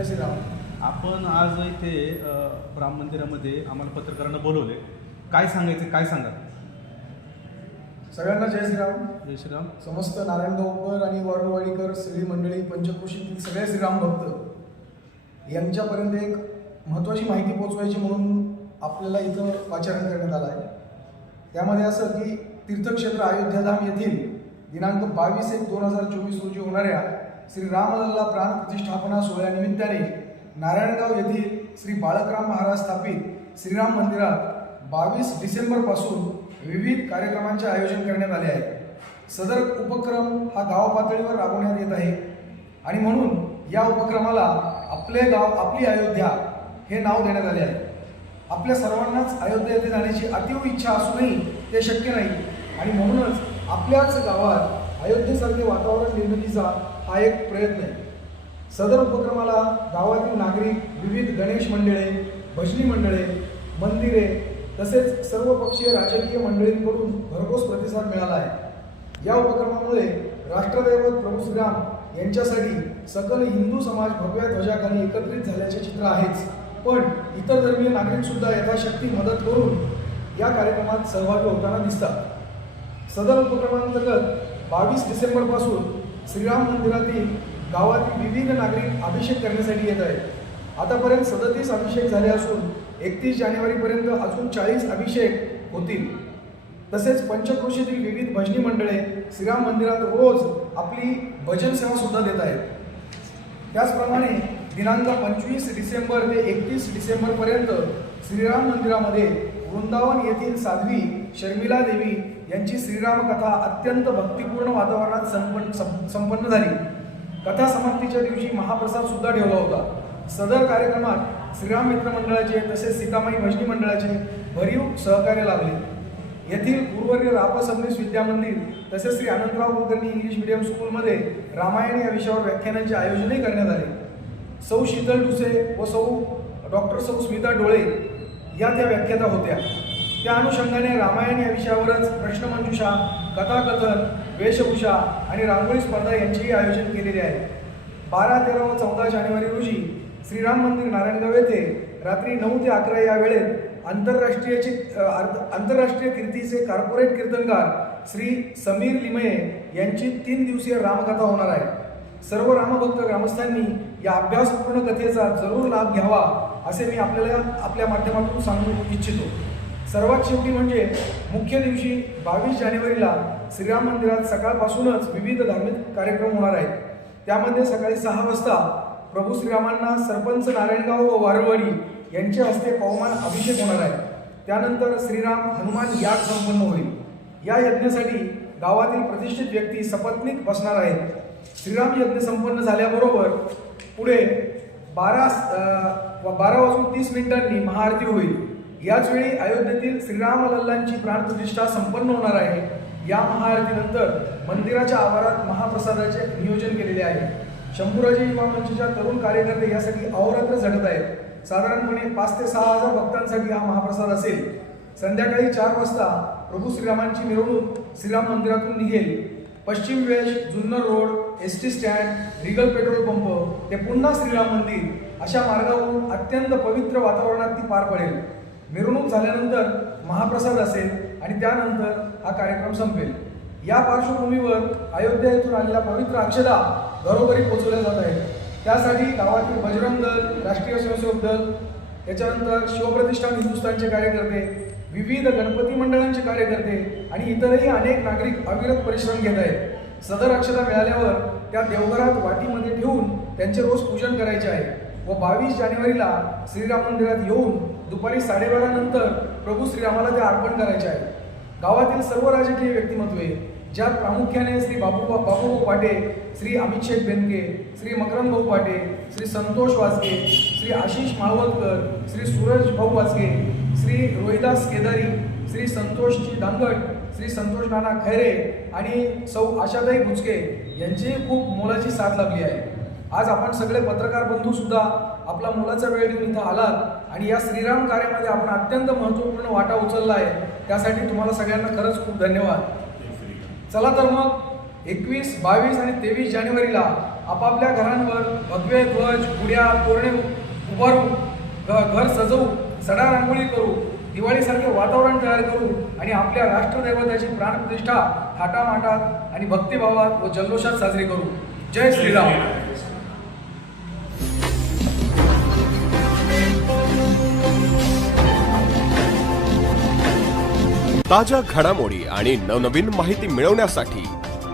जय श्रीराम. आपण आज इथे राम मंदिरामध्ये आम्हाला पत्रकारांना बोलवले. काय सांगायचं काय सांगा सगळ्यांना जय श्रीराम. जय श्रीराम. समस्त नारायणगावकर आणि वारुळवाडीकर सगळी मंडळी पंचक्रोशीतील सगळे श्रीराम भक्त यांच्यापर्यंत एक महत्त्वाची माहिती पोहोचवायची म्हणून आपल्याला इथं पाचारण करण्यात आलं आहे. त्यामध्ये असं की तीर्थक्षेत्र अयोध्याधाम येथील दिनांक बावीस एक दोन हजार चोवीस रोजी होणाऱ्या श्री रामलल्ला प्राण प्रतिष्ठापना सोहळ्यानिमित्ताने नारायणगाव येथील श्री बाळकराम महाराज स्थापित श्रीराम मंदिरात बावीस डिसेंबरपासून विविध कार्यक्रमांचे आयोजन करण्यात आले आहे. सदर उपक्रम हा गाव पातळीवर राबवण्यात येत आहे. आणि म्हणून या उपक्रमाला आपले गाव आपली अयोध्या हे नाव देण्यात आले आहे. आपल्या सर्वांनाच अयोध्या येथे जाण्याची अतिव इच्छा असूनही ते शक्य नाही. आणि म्हणूनच आपल्याच गावात अयोध्येसारखे वातावरण निर्मितीचा हा एक प्रयत्न आहे. सदर उपक्रमाला गावातील नागरिक विविध गणेश मंडळे भजनी मंडळे मंदिरे तसेच सर्वपक्षीय राजकीय मंडळींकडून भरघोस प्रतिसाद मिळाला आहे. या उपक्रमामुळे राष्ट्रदैवत प्रभू श्रीराम यांच्यासाठी सकल हिंदू समाज भगव्या ध्वजाखाली एकत्रित झाल्याचे चित्र आहेच. पण इतर धर्मीय नागरिक सुद्धा यथाशक्ती मदत करून या कार्यक्रमात सहभागी होताना दिसतात. सदर उपक्रमांतर्गत बावीस डिसेंबरपासून श्रीराम मंदिरातील गावातील विविध नागरिक अभिषेक करण्यासाठी येत आहेत. आतापर्यंत सदतीस अभिषेक झाले असून एकतीस जानेवारीपर्यंत अजून चाळीस अभिषेक होतील. तसेच पंचक्रोशीतील विविध भजनी मंडळे श्रीराम मंदिरात रोज आपली भजन सेवा सुद्धा देत आहेत. त्याचप्रमाणे दिनांक पंचवीस डिसेंबर ते एकतीस डिसेंबरपर्यंत श्रीराम मंदिरामध्ये वृंदावन येथील साध्वी शर्मिला देवी यांची श्रीराम कथा अत्यंत भक्तिपूर्ण वातावरणात संपन्न संपन्न झाली. कथा समाप्तीच्या दिवशी महाप्रसाद सुद्धा ठेवला होता. सदर कार्यक्रमात श्रीराम मित्र मंडळाचे तसेच सीतामाई भजनी मंडळाचे भरीव सहकार्य लाभले. येथील पूर्वर्य रापा सबनीस विद्या मंदिर तसेच श्री आनंदराव कुलकर्णी इंग्लिश मीडियम स्कूलमध्ये रामायण या विषयावर व्याख्यानांचे आयोजनही करण्यात आले. सौ शीतल डुसे व सौ डॉक्टर सौ स्मिता डोळे या त्या व्याख्याता होत्या. त्या अनुषंगाने रामायण या विषयावरच प्रश्नमंजुषा कथाकथन वेशभूषा आणि रांगोळी स्पर्धा यांचेही आयोजन केलेले आहे. बारा तेरा व चौदा जानेवारी रोजी श्रीराम मंदिर नारायणगाव येथे रात्री नऊ ते अकरा या वेळेत आंतरराष्ट्रीयचे आंतरराष्ट्रीय कीर्तीचे कॉर्पोरेट कीर्तनकार श्री समीर लिमये यांची तीन दिवसीय रामकथा होणार आहे. सर्व रामभक्त ग्रामस्थांनी या अभ्यासपूर्ण कथेचा जरूर लाभ घ्यावा असे मी आपल्याला आपल्या माध्यमातून सांगू इच्छितो. सर्वात शेवटी म्हणजे मुख्य दिवशी बावीस जानेवारीला श्रीराम मंदिरात सकाळपासूनच विविध धार्मिक कार्यक्रम होणार आहेत. त्यामध्ये सकाळी सहा वाजता प्रभू श्रीरामांना सरपंच नारायणगाव व वारवाडी यांच्या हस्ते पवमान अभिषेक होणार आहे. त्यानंतर श्रीराम हनुमान याग संपन्न होईल. या यज्ञासाठी गावातील प्रतिष्ठित व्यक्ती सपत्नीक बसणार आहेत. श्रीराम यज्ञ संपन्न झाल्याबरोबर पुढे बारा बारा वाजून तीस मिनिटांनी महाआरती होईल. याच वेळी अयोध्येतील श्रीराम लल्लांची प्राणप्रतिष्ठा संपन्न होणार आहे. या महाआरतीनंतर मंदिराच्या आवारात महाप्रसादाचे नियोजन केलेले आहे. शंभूराजे युवा मंचच्या तरुण कार्यकर्ते यासाठी अहोरात्र झटत आहेत. साधारणपणे पाच ते सहा हजार भक्तांसाठी हा महाप्रसाद असेल. संध्याकाळी चार वाजता प्रभू श्रीरामांची मिरवणूक श्रीराम मंदिरातून निघेल. पश्चिम वेश Junnar road S T stand Regal petrol pump ते पुन्हा श्रीराम मंदिर अशा मार्गावरून अत्यंत पवित्र वातावरणात ती पार पडेल. मिरवणूक झाल्यानंतर महाप्रसाद असेल आणि त्यानंतर हा कार्यक्रम संपेल. या पार्श्वभूमीवर अयोध्या येथून आलेल्या पवित्र अक्षदा घरोघरी पोहोचवल्या जात आहेत. त्यासाठी गावातील बजरंग दल राष्ट्रीय स्वयंसेवक दल त्याच्यानंतर शिवप्रतिष्ठान हिंदुस्थानचे कार्यकर्ते विविध गणपती मंडळांचे कार्यकर्ते आणि इतरही अनेक नागरिक अविरत परिश्रम घेत आहेत. सदर अक्षता मिळाल्यावर त्या देवघरात वाटीमध्ये ठेवून त्यांचे रोज पूजन करायचे आहे. व बावीस जानेवारीला श्रीराम मंदिरात येऊन दुपारी साडेबारा नंतर प्रभू श्रीरामाला ते अर्पण करायचे आहे. गावातील सर्व राजकीय व्यक्तिमत्वे ज्यात प्रामुख्याने श्री बाबू बाबूभाऊ पाटे श्री अमित शेख बेनके श्री मकरंद भाऊ पाटे श्री संतोष वाजगे श्री आशिष माळवतकर श्री सूरज भाऊ वाजगे श्री रोहिदास केदारी श्री संतोषजी दांगट श्री संतोष नाना खैरे आणि सौ आशाताई बुचके यांची खूप मोलाची साथ लाभली आहे. आज आपण सगळे पत्रकार बंधू सुद्धा आपला मुलाचा वेळ देऊन इथं आलात आणि या श्रीराम कार्यामध्ये आपण अत्यंत महत्त्वपूर्ण वाटा उचलला आहे. त्यासाठी तुम्हाला सगळ्यांना खरंच खूप धन्यवाद. चला तर मग एकवीस बावीस आणि तेवीस जानेवारीला आपापल्या घरांवर भगवे ध्वज गुड्या तोरणे उभारू घर सजवू सडा रांगोळी करू दिवाळीसारखे वातावरण तयार करू आणि आपल्या राष्ट्रदैवताची प्राणप्रतिष्ठा थाटामाटात आणि भक्तिभावात व जल्लोषात साजरी करू. जय श्रीराम. ताज्या घडामोडी आणि नवनवीन माहिती मिळवण्यासाठी